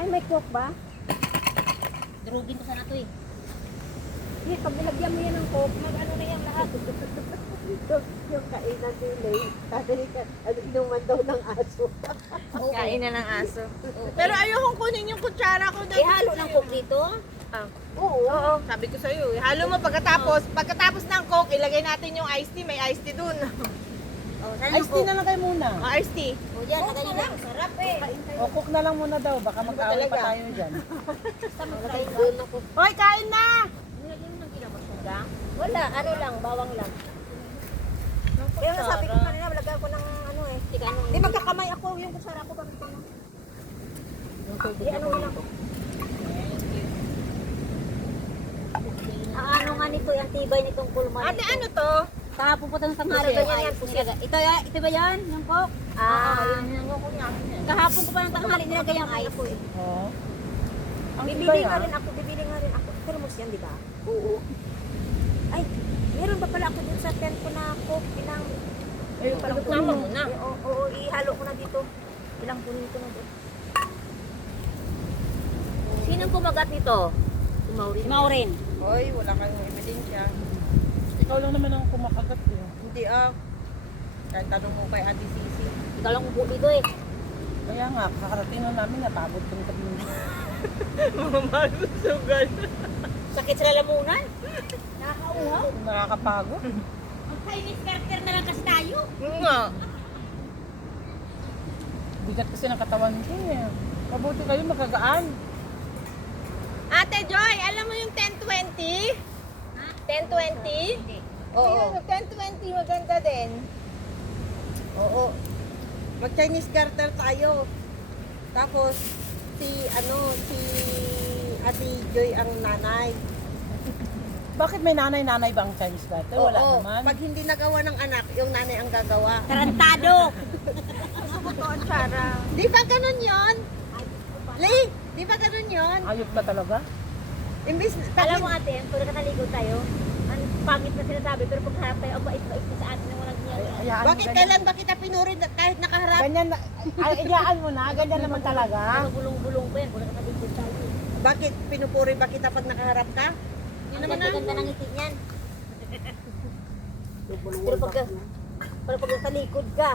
Ay, may coke ba? Drugin ko sana to eh. Hindi, pag nilagyan mo yan ng coke, mag-ano na yan lahat. Yung kainan nila, inuman daw ng aso. Kainan ng aso. Pero ayokong kunin yung kutsara ko. Ihalo ng coke dito. Oo. Sabi ko sa'yo, ihalo mo pagkatapos ng coke, ilagay natin yung iced tea. May iced tea dun. Oh, saan Iced tea na lang kayo muna. Iced tea. O dyan, lagay nyo lang. Sarap eh. O, cook na lang muna daw. Baka mag-away pa tayo dyan. Basta mag-try ka. Hoy, kain na! Nilagyan mo ng kinabasura. Wala, ano lang, bawang lang. Kaya nga sabi ko kanina, lagyan ko ng ano eh. Tika, ano? Hindi magkakamay ako, yung kutsara ko gamitin mo. Di ano mo lang. Ano nga nito, ang tibay nitong kulma Ate, ano to? Kahapon po ng tanghali. Ganyan yan, Pusit. Ito ba yan? Yung coke? Kahapon ko pa ng tanghali nilagay yung ice. Oo. Ang Bibili tibay nga ah. rin ako, Thermos yan, di ba? Oo. Ay, meron ba pala ako dun sa tent ko na coke, ilang... Eh, Palang Tama mo na. Oo, ihalo ko na dito. Ilang kunin ko na doon. Sinong kumagat nito? Si Maureen. Si Maureen. Hoy, wala kayong ebidensya. Ikaw lang naman ang kumakagat eh. Hindi Kahit tanong mo kay Ate Sisi. Ikaw lang upo dito eh. Kaya nga, kakarating na namin, napagod kami kami. Mamalusugan. Sakit sa lalamunan. Nakakauhaw. Nakakapagod. Ang Chinese character na lang kasi tayo. Nga. Bigat kasi ng katawan ko eh. Mabuti kayo makagaan. Ate Joy, alam mo yung 1020? 1020? Oo. 1020 maganda din. Oo. Mag-Chinese garter tayo. Tapos, si Ate Joy ang nanay. Bakit may nanay-nanay ba ang Chinese garter? Wala Oo. naman. Pag hindi nagawa ng anak, yung nanay ang gagawa. Tarantado. Di ba ganun yon? Lee, di ba ganun yon? Ayok ba talaga? Imbis, Alam mo ate, pag nakataligo tayo, ang pangit na sinasabi, pero pag harap tayo, ang bait-bait na sa atin na walang niya. Ayaan bakit kailan ba kita pinuri kahit nakaharap? Ganyan na, ay, iyaan mo na, ganyan naman talaga. Bulong-bulong pa yan, kung nakataligo tayo. Bakit pinupuri ba kita pag nakaharap ka? Yun Ang naman na. ganda ng ngiti niyan. Pero pag natalikod ka,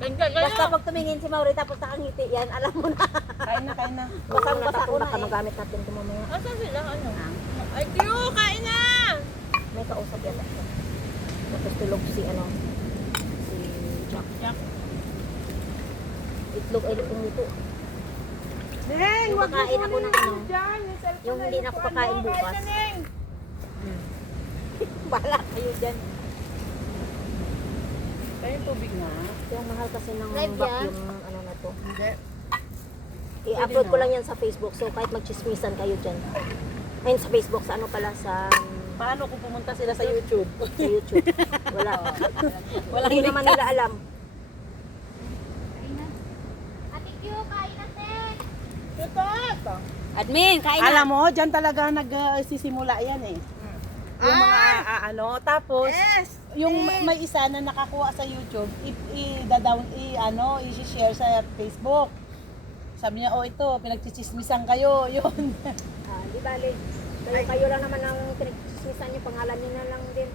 basta pag tumingin si Mauri tapos nakangiti yan, alam mo na. Kain na. Basang-basa ko na Baka eh. magamit natin ito mamaya. Asan sila? Ano? Ay, Q, kain na! May kausap yan. Tapos tulog si Jack. Itlog ay lumito. Neng, Yung kakain ako ng ano, dyan. yung hindi na ako kakain bukas. Bala kayo dyan. Kayo tubig na. Yung mahal kasi ng Live vacuum yan? ano na to. Hindi. I-upload na. ko lang yan sa Facebook. So kahit magchismisan kayo dyan. Ayun sa Facebook, sa ano pala, sa Paano kung pumunta sila sa YouTube? YouTube. Wala. Wala Hindi naman nila alam. Ate Q, kain natin! Admin, kain Alam mo, dyan talaga nagsisimula yan eh. Yung mga tapos Yes! yung may isa na nakakuha sa YouTube, i-share sa Facebook. Sabi niya, oh ito, pinagchichismisan kayo, yun. Di bali. Kayo lang naman ang pinagchismisan yung pangalan niyo na lang din.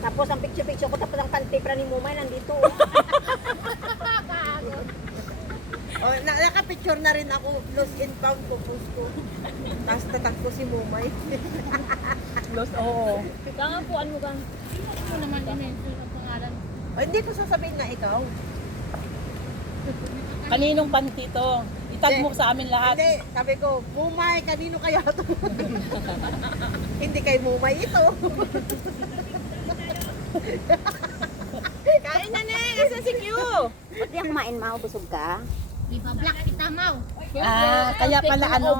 Tapos ang picture-picture ko, tapos ang pantipra ni Mumay nandito. Oh, nakapicture na rin ako. Lost and found ko, post ko. Tapos tatakbo si Mumay. Los, oo. Kangapuan mo kang, hindi mo naman in-enter ang pangalan. Oh, hindi ko sasabihin na ikaw. Kaninong panty to? Itag mo sa amin lahat. Hindi, sabi ko, Mumay, kanino kaya ito? Hindi kay Mumay ito. Kain na, Neng! Asan si Q? Ba't di ang kumain, Mau? Busog ka? Di ba black kita, Mau? Kaya pala ano.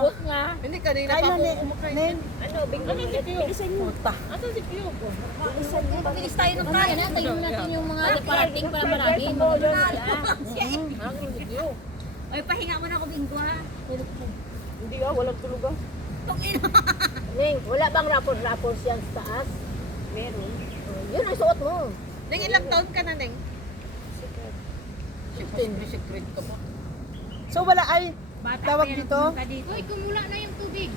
Hindi, kanina Kain pa na, ako Nen. kumakain. Nen. Ano, bingo Ano si Q? Bilisan mo. Puta. Asan si Q? Bilis tayo ng kaya na, tayo natin yung mga parating para marami. Asan si Q? Ay, pahinga mo na ako, Bingo ha. Hindi walang tulog ah. Ning, wala bang rapor yan sa taas? Meron. Yun ang suot mo. Neng, ilang taon ka na, Neng? natin. Secret ko pa. So wala ay Bata tawag pa yan, dito? pumunta dito. Uy, kumula na yung tubig.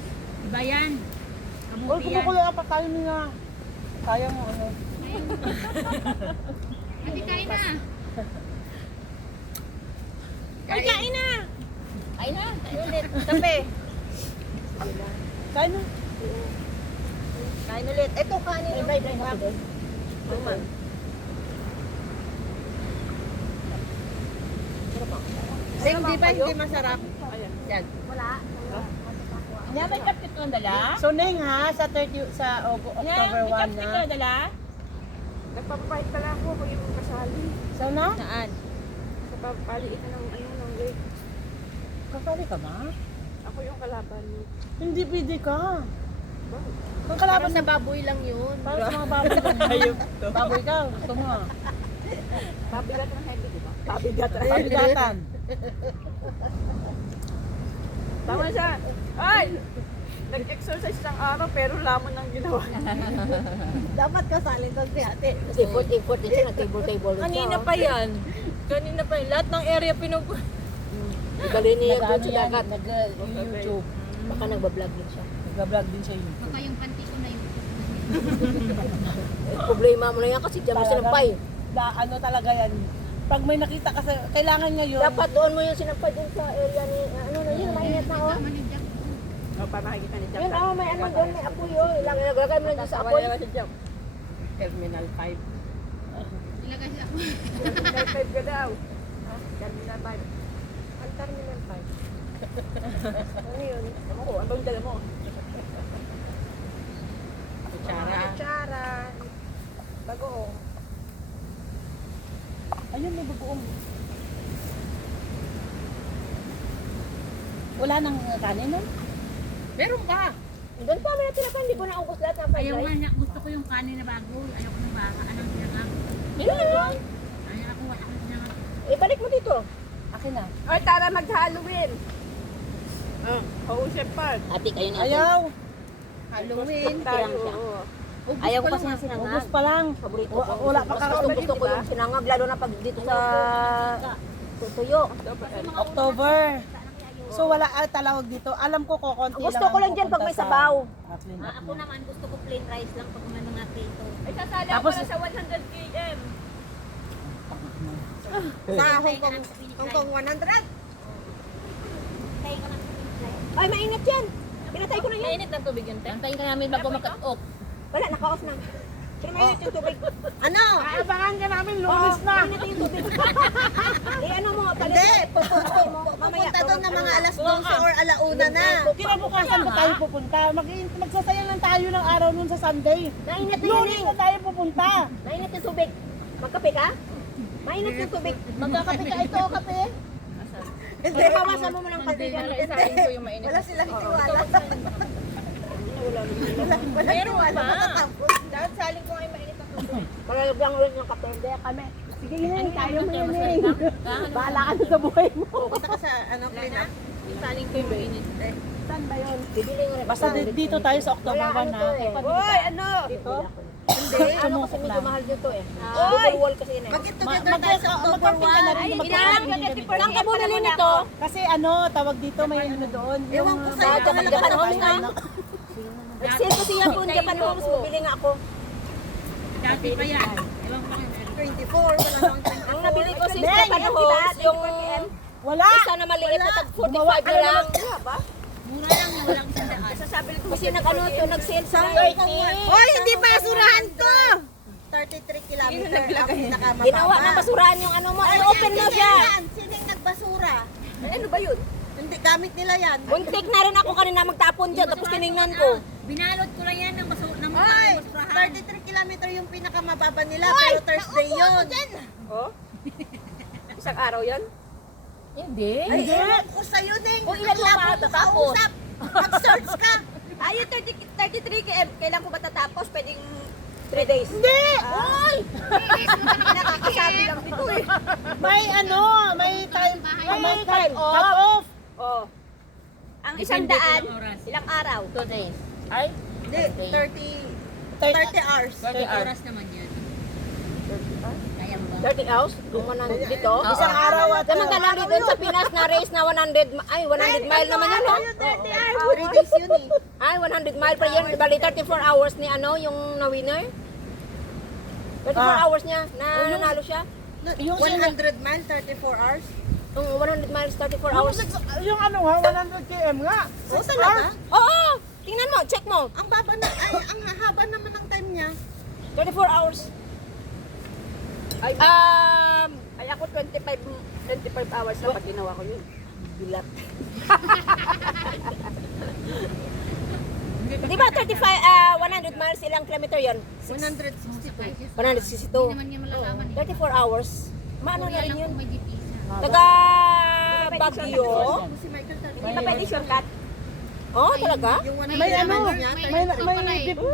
Iba yan. Or Kamuti yan. kumukulo pa tayo nila. Kaya mo ano. Ate, kain na. Ay, kain na! Kain na. Kain Ulit, kape. Kaya na. Kain ulit. Ito, kanin. Bye, bye, ako doon. Mama. Ay, hindi ba? Hindi masarap. Yan. Wala. Nya may kapit ko dala? So Neng ha, sa 30 sa October 1 na. dala? Nagpapapahit pala ako kung yung kasali. Sana? Saan? Sa papaliit ng ng weight. Kakali ka ba? Ako yung kalaban niyo. Hindi pwede ka. Bakit? Kung kalaban Sa baboy lang yun. para sa mga baboy ka. Baboy ka, gusto mo ha. Pabigat ng heavy, di ba? Pabigatan. Tama siya. Ay! Nag-exercise ng araw pero lamon ang ginawa. Dapat kasali doon si ate. Import din siya. Nag-table-table siya. Kanina pa yan. Kanina pa yan. Lahat ng area Galing niya doon sa yan, dagat. nag-YouTube. Baka nagbablog din siya. Nag-vlog din siya YouTube. Baka yung panty ko na yun. Problema mo na yan kasi diyan mo sinampay. Ano talaga yan. Pag may nakita kasi, kailangan niya yun. Dapat doon mo yung sinampay dun sa area ni, ano na yun, mainit na oh. O, para makikita ni Jack. Yun oh, may ano doon, may apoy oh. Ilang nilagay mo lang dyan sa apoy. Terminal 5. Ilagay siya ako. Terminal 5 ka daw. Ha? Terminal 5. Ang Terminal 5. Ano yun? Ano ko? Ano yung dala mo? Kutsara. Kutsara. Bagoong. Ayun, may bagoong. Wala nang kanin nun? Meron pa. Doon pa, may natira pa, hindi ko naubos lahat ng fried Ayaw nga rice. niya. Gusto ko yung kanin na bago. Ayaw ko ng baka. Anong sinangag? Yun lang. Ayaw ako wala akong sinangag. Ibalik mo dito. Akin na. Ay, tara mag-Halloween. Oo, Shepard. Ate, kayo na. Ayaw. Halloween. Tayo. Tirang siya. Oo. Ayaw ko kasi ng sinangag. Ubus pa lang. Paborito ko. Wala pa Mas kakabalik, gusto ko diba? yung sinangag, lalo na pag dito sa tuyo. October. So wala talawag dito. Alam ko konti lang. Gusto ko lang dyan pag may sabaw. Ako naman gusto ko plain rice lang pag may mga keto. Ay, sasali Tapos- ako na sa 100 km. Sa Hong Kong. Hong Kong 100. Tayo ko ng pink rice. Ay, mainit yan. Pinatay ko na yan. Mainit ng tubig yun, te. Antayin ka namin bago mag-cut-off. Wala, naka-off na. Pero mainit yung tubig. Ano? Abangan ka namin, lumis na. Mainit yung tubig. ano mo, palit Hindi. mo. Pupunta doon ng mga alas 12 or alauna na. Kinabukasan ba tayo pupunta? Magsasayang lang tayo ng araw nun sa Sunday. Mainit na Lunes yun. na tayo pupunta. Mainit yung tubig. Magkape ka? Mainit yung tubig. Magkakape ka ito, kape. Hindi, hawasan mo ng katigan. ko yung mainit. Wala silang tiwala. Meron pa. Dahil saling ko ay mainit ang tubig. Palalagyan ulit ng kape. Hindi kami. Sige yun, tayo mo yun eh. Bahala ka na sa buhay mo. Punta ka sa clean up. Saling ko yung mainit. Saan ba yun? Bibili ko rin. Basta dito tayo sa October 1 Wala, ha. ano to eh. Hoy, ano? Dito? Hindi, Ano kasi medyo mahal dito eh. Oy! Double wall kasi yun eh. Mag-get together tayo sa October 1. Saan ka bumili nito? Kasi ano, tawag dito, may ano doon. Ewan ko sa'yo. Japan Homes na. Nag-sale kasi ako yung Japan Homes. Bumili nga ako. Dati pa yan. Ewan ko kung meron. 24. Wala nang Ang nabili ko si Japan Homes, yung Wala! isa na maliit na tag 45 na lang. Mura lang yung walang isang daan. Sasabi ko Kasi nag-ano to, nag-sale sa Hoy, hindi basurahan to! 33 kilometer ang pinakamababa. Ginawa na basurahan yung ano mo. Ay, open na siya. Sino yung nagbasura? ano ba yun? Hindi, gamit nila yan. Muntik na rin ako kanina magtapon dyan, tapos tinignan ko. Binalot ko lang yan ng Hoy, basurahan. 33 kilometer yung pinakamababa nila, pero Thursday yun. Oh? Isang araw yan? Hindi. Ay, ewan ko sa'yo, Ning. Kung ilan Wala lang akong matatapos. makausap. Mag-search ka. Ay, yung 33 km, kailan ko ba tatapos? Pwedeng 3 days. Hindi! Ay! Nakakasabi lang dito eh. May ano, may time, may cut Cut off. Oh. Ang isang daan, ilang araw? 2 days. Ay, Hindi, 30 hours. 30 oras naman yan. Kaya ba? 30 hours? Kung 100 dito? Isang araw at Samantalang dito sa Pinas na race na 100 mile naman yun, no? 3 days yun eh. Ay, 100 mile per year. Bali, 34 hours ni ano, yung na-winner. 34 hours niya, na nanalo siya. Yung 100 miles, 34 hours. Yung 100 miles, 34 hours. yung ano nga, 100 km nga. Oo, talaga? Oo! Tingnan mo, check mo. Ang baba na, ang haba naman ng time niya. 34 hours. Ay ako 25 hours lang pag ginawa ko yun. Bilat. Di ba 100 miles ilang kilometer yun? 162. 162. naman niya malalaman 34 hours. Maano na rin Alam yun? kung may GPS na. Taga Baguio. Si Michael sabi Hindi pa pwede shortcut? Oo, talaga? yung 100 May ano, niya,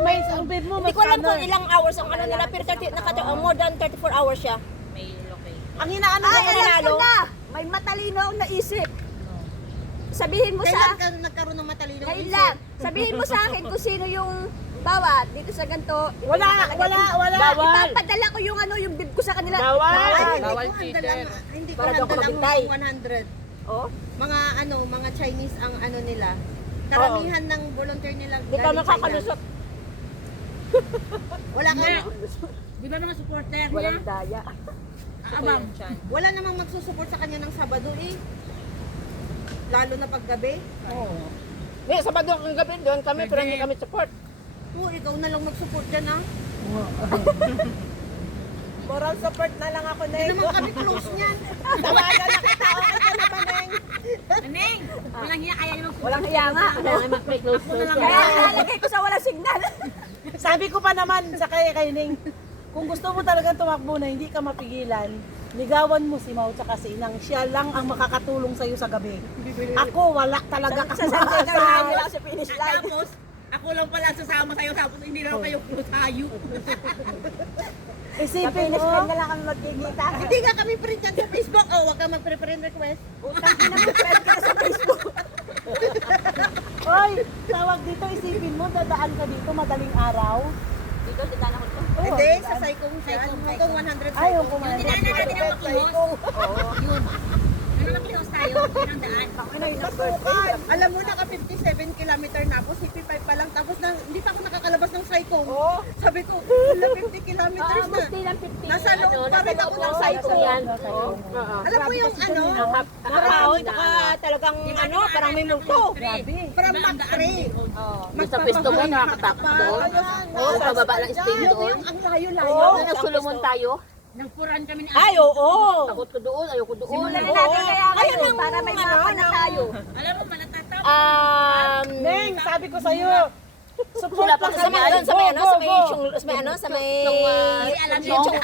may ang bid mo, Hindi ko alam kung ilang hours ang ano nila, pero more than 34 hours siya. Ang inaano Ay, niya, alam ko na! May matalino ang naisip. Sabihin mo Kailan sa ka nagkaroon ng matalino? ngayon lang. Sabihin mo sa akin kung sino yung bawa dito sa ganito. wala. Ipapadala ko yung ano, yung bib ko sa kanila. Bawal cheater. Hindi ko Para daw handle ang kumabintay. 100. Oh, Mga mga Chinese ang ano nila. Karamihan ng volunteer nila hindi ka galing China. makakalusot. Wala kang Di ba mga supporter niya? Walang daya. Abang. wala namang magsusupport sa kanya ng Sabado eh. Lalo na paggabi. May Sabado ang gabi doon kami, pero hindi kami support. Oo, ikaw na lang mag-support dyan ah. Moral support na lang ako na Hindi naman kami close niyan. Tawagan na kita, okay ka na ba, Neng? Aneng! Walang hiya kaya naman Walang hiya nga. Kaya nalagay ko sa walang signal. Sabi ko pa naman sa kay Neng, kung gusto mo talagang tumakbo na hindi ka mapigilan, ligawan mo si Mau tsaka si Inang. Siya lang ang makakatulong sa'yo sa gabi. Ako, wala talaga Sa Sunday ka lang kasama. sa finish line. Tapos, ako lang pala sasama sa'yo, tapos hindi naman kayo pulo tayo. Sa Isipin finish mo, line ka lang kami magkikita. Hindi nga kami friend dyan sa Facebook. Oh, wag ka mag-friend request. Utang na mag-friend kita sa Facebook. oy, tawag dito, isipin mo, dadaan ka dito madaling araw. Dito, dito na ko ito. Hindi, sa Saikong dyan. Hanggang 100 Ayaw ko Saikong. man. Dinaanan natin ang Makihos. Yun. Ano Makihos tayo? Yun ang daan. Alam mo, naka 57 kilometer na ako. CP5 pa lang. Tapos na, hindi pa ako nakakalabas ng Saikong. Sabi ko, wala 50 kilometers na. Musti lang 50. Nasa loob pa rin ako ng Saikong. Alam mo yung ano, Nakakaon, talagang ano, parang may multo. from Macre. Sa pwesto mo, nakakatakot doon. Oo, pababa lang stage doon. Ang layo-layo. Oo, nagsulumon tayo. Nagpuran kami ni Ay, oo. Takot ko doon, ayoko doon. Simulan natin kaya ngayon para may mapa na tayo. Alam mo, malatataw. Neng, sabi ko sa'yo, support Wala pa lang sa may kami. ano, sa may ano, sa may Go, go. yung sa may ano, sa may alam yung niyo.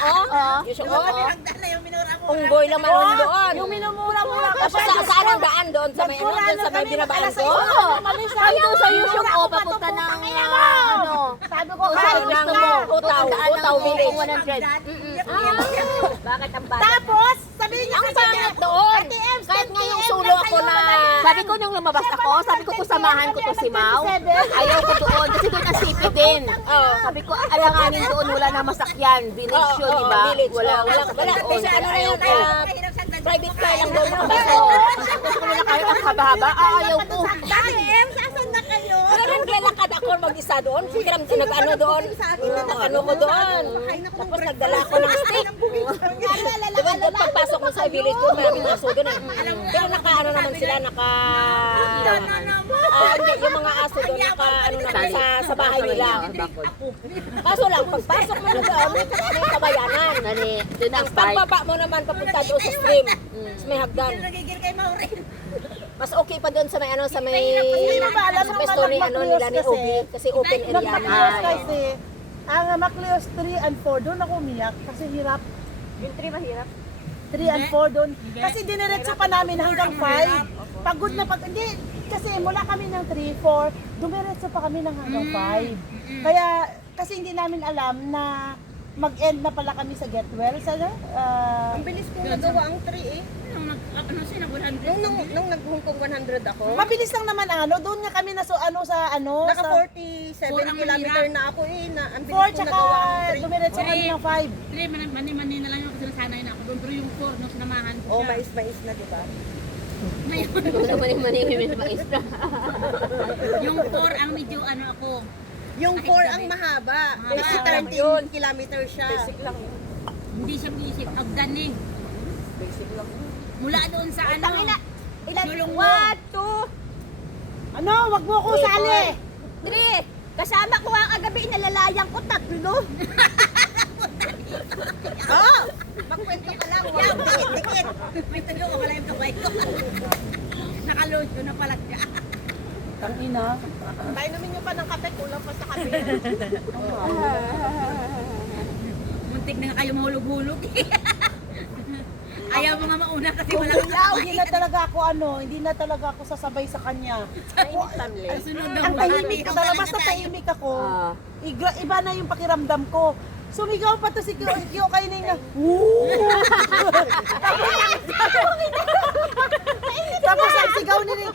yung Hagdan na yung minura mo. unggoy lang man doon. Yung minumura-mura ka Tapos sa saan ang daan doon sa may ano, doon sa may binabaan ko? Ayun Sa Yusuf o papunta ng ano, Sabi ko, sa kahit ng gusto. Utaw Village. Bakit ang bata? Tapos, sabihin niya Ang pangit doon. Kahit nga yung sulo ako na, sabi ko nung lumabas ako, sabi ko kusamahan ko to si Mau. Ayaw ko doon kasi doon ang sipi din. Sabi ko alanganin doon, wala na masakyan. Village yun, di ba? Wala doon. Ano na yun, private car lang doon yung baso. Tapos ko nila kayo ang haba-haba, ayaw ko. Saan na kayo? Pero naglalakad ako mag-isa doon. Sigram nag-ano doon. Ano ko doon. Tapos nagdala ako ng stick. Diba doon pagpasok mo sa village ko, maraming aso doon eh. Pero naka-ano naman sila, hindi, yung mga aso doon, naka-ano naman sa bahay nila. Kaso lang, pagpasok mo na doon, may kabayanan. Ang pagbaba mo naman papunta doon sa stream. May hagdan. Nagigil kay Maureen. Mas okay pa doon sa may ano, sa may ba, alam sa mo pesto ni naman, ano nila ni kasi, Obi kasi open area. Nagmaklios kasi, ang Macleos 3 and 4, doon ako umiyak kasi hirap. Yung 3 mahirap. 3 and 4 doon. Kasi diniretso pa namin hanggang 5. Pagod na hindi. Kasi mula kami ng 3, 4, dumiretso pa kami ng hanggang 5. Kaya, kasi hindi namin alam na mag-end na pala kami sa Get Well. Sana, Ang bilis kong nagawa ang 3 eh. Ano siya, nag-100? Nung nag-Hong Kong 100 ako, mabilis lang naman doon nga kami naka naka sa 47 Four ang kilometer mahirap. na ako eh. Ang bilis 4 kong tsaka nagawa ang 3. dumiretso kami ng 5. Hindi, mani-mani na lang yung kasi nasanay na ako doon. Pero yung 4, nung sinamahan ko Oh, siya. mais na, di ba? Ngayon, Maning-maning mais na. yung 4 ang medyo ano ako. Yung 4 ang mahaba. Kasi 13 kilometer siya. Hindi siya mag-isip. Agdaning. Basic lang. Mula doon sa ano. Sulong mo. 1, 2, Ano, wag mo ko sali. 3. Kasama ko ang agabi, nalalayang ko 3. Oh! Magkwento ka lang. Wow, dikit-dikit. May tulo ko pala yung kamay ko. Nakaload ko na pala siya. Tangina. Tayo namin yung pa ng kape, kulang pa sa kape. Muntik na nga kayo mahulog-hulog. Ayaw mo nga mauna kasi Kung walang hindi na talaga ako hindi na talaga ako sasabay sa kanya. Ang sunod na Ang tahimik ko talaga, basta tahimik ako. Iba na yung pakiramdam ko. Sumigaw pa to si Kyo kay Ning na, tapos ang sigaw ni Ning,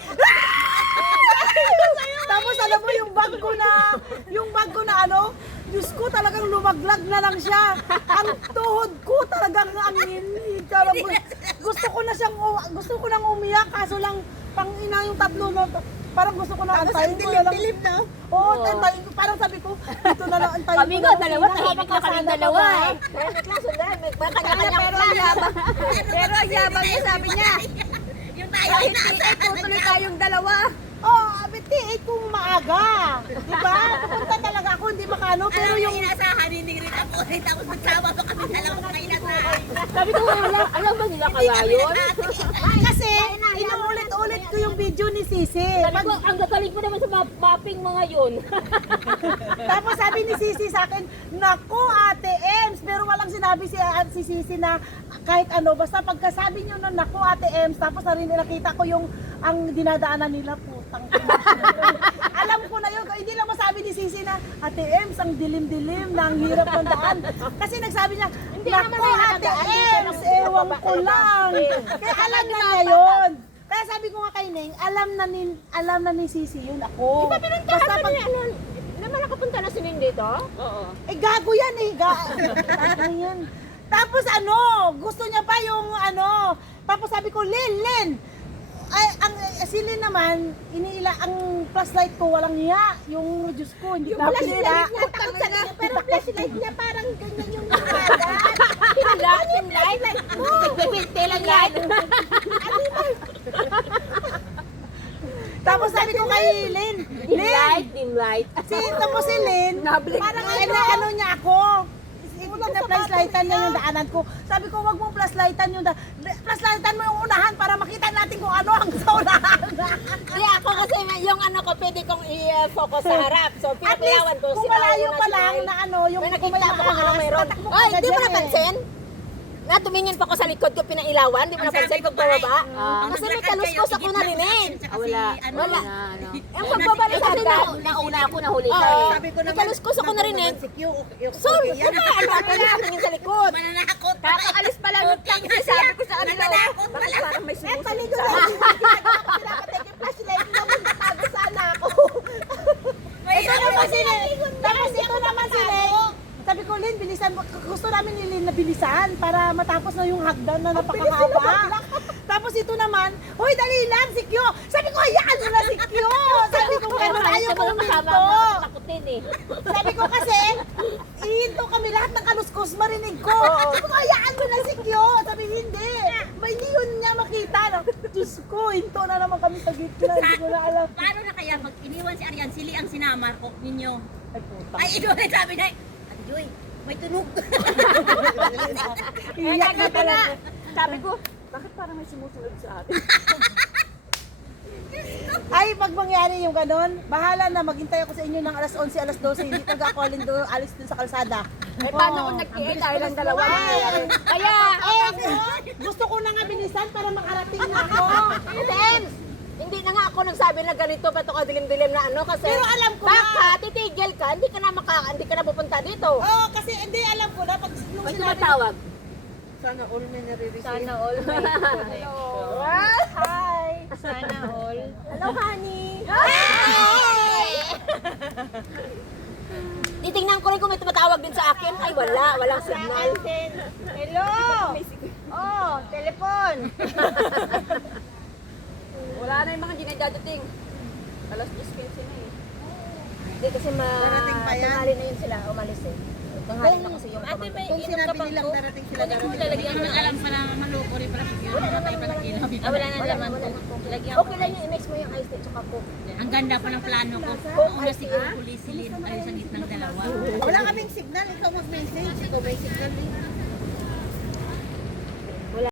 tapos alam mo yung bag ko na Diyos ko talagang lumaglag na lang siya. Ang tuhod ko talagang ang init. Gusto ko nang umiyak kaso lang pang-ina yung tatlo na parang gusto ko na Tapos antayin ang ko na lang. dilim-dilim na. Oo, antayin ko. Parang sabi ko, dito na lang antayin Kami ko. nga, na lang dalawa, sila. tahimik na kami Sana dalawa pa ba? eh. Pero ang yabang. Pero ang yabang niya, sabi niya. yung tayo Kahit hindi, tutuloy tayong dalawa. Oh, abiti, kung maaga. Diba? Pupunta talaga ako, hindi makano. Pero yung inasahan, hindi rin ako. Tapos magsama pa kami dalawa kayo inasahan. Sabi ko, alam ba nila kalayon? kasi, inuulit-ulit ko yung video ni Sisi. Sabi ko, ang gagaling mo naman sa mapping mga yun. Tapos sabi ni Sisi sa akin, naku Ate Ems, pero walang sinabi si Sisi na kahit ano, basta pagkasabi nyo na naku Ate Ems, tapos na rin nakita ko yung ang dinadaanan nila, putang ina. Alam ko na yun, hindi lang masabi ni Sisi na Ate Ems, ang dilim-dilim, na ang hirap ng daan. Kasi nagsabi niya, naku Ate Ems, ewan ko lang. Kaya alam na niya yun. Kaya sabi ko nga kay Neng, alam na ni Sisi yun ako. Basta pag, Naman nakapunta na si Ning dito? gago yan eh. Gago yan. Tapos gusto niya pa yung tapos sabi ko, Lin, ay, si Lin naman, ang flashlight ko walang hiya. Yung Diyos ko, hindi ko Flashlight niya, takot sa niya, pero flashlight niya parang ganyan yung nakadat. Flashlight mo. Pipinte lang yan. Tapos sabi ko kay Lin, Dim light. tapos si Lin, parang niya ako. Na-flashlightan niya yung daanan ko. Sabi ko, wag mong flashlightan yung flashlightan mo yung unahan para makita natin kung ano ang sa unahan. Hindi ako kasi yung ko, pwede kong i-focus sa harap. So, At least, pinapilawan ko. kung malayo pa lang na yung May kung may nakita ko maahas, mayroon. tatakbo ka Ay, agad di mo yan eh. napansin? Na tumingin pa ko sa likod ko, pinailawan. Di mo Ang napansin sabi ko pag bumaba? Ah. Kasi may kaluskos ako narinig. Wala. Wala. Ano. Yung pagbabalik Kasi hagdan. nauna ako nahuli ka Oo. eh. Sabi ko May naman, kaluskos ako narinig. Si Q, So, ano ako lang tumingin sa likod. Mananakot. Kakaalis pa lang yung taxi, sabi ko sa ano. Nananakot pala. Bakit parang may sumusunod Paligo sa na akin? yung ginagawa ko, pinapatay yung flashlight ko, magtatago sana ako. Ito naman si Lin. Tapos ito naman si Lin. Sabi ko, Lin, bilisan mo. Gusto namin ni Lin na bilisan para matapos na yung hagdan na napakahaba. Tapos ito naman, hoy, dali lang si Kyo. Sabi ko, hayaan mo na si Kyo. Sabi ko, gano'n, ayaw ko huminto. Takutin eh. Sabi ko kasi, ihinto kami lahat ng kaluskos, marinig ko. Sabi ko, hayaan mo na si Kyo. Sabi, hindi. May hindi yun niya makita. Diyos ko, hinto na naman kami sa gitna. Hindi ko na alam. Paano na kaya pag iniwan si Arian, sili ang sinamar ko ninyo? Ay, puta. Ay, ito na sabi na, Ate Joy, may tunog. Iyak na talaga. Sabi ko, bakit parang may sumusunod sa atin? Ay, pag mangyari yung ganon, bahala na, maghintay ako sa inyo ng alas 11, alas 12, hindi taga ako alin doon, alis doon sa kalsada. Eh, paano kung nag-iit tayo lang dalawa? Kaya, Gusto ko na nga bilisan para makarating na ako. Then, Hindi na nga ako nagsabi na ganito, pato ka dilim-dilim na ano kasi. Pero alam ko na. baka titigil ka, hindi ka na pupunta dito. Oo, kasi hindi alam ko na pag nung Pag sinabi tumatawag. sana all may nare-receive. Sana all may connection. Hi! Sana all. Hello, honey. Titingnan ko rin kung may tumatawag din sa akin. Ay, walang signal. Hello! Oh, telepon! Wala na yung mga ginagadating. Alas 10:15 na eh. Hindi kasi Darating pa yan? tanghali na yun sila umalis eh. Tanghali na kasi yung Ate, may Kung inom ka sinabi bang nilang coke? darating sila Kunin mo, darating. lalagyan mo. Alam pa na maloko rin para siguro matay pa ng ilaw. Wala na laman ko. Lagyan ko. Okay lang yung i-mix mo yung ice tea tsaka coke. Ang ganda pa ng plano ko. Coke, Una ice tea. siguro pulisilin ay sa gitnang dalawa. Wala kaming signal, ikaw mag-message. Ikaw may signal eh.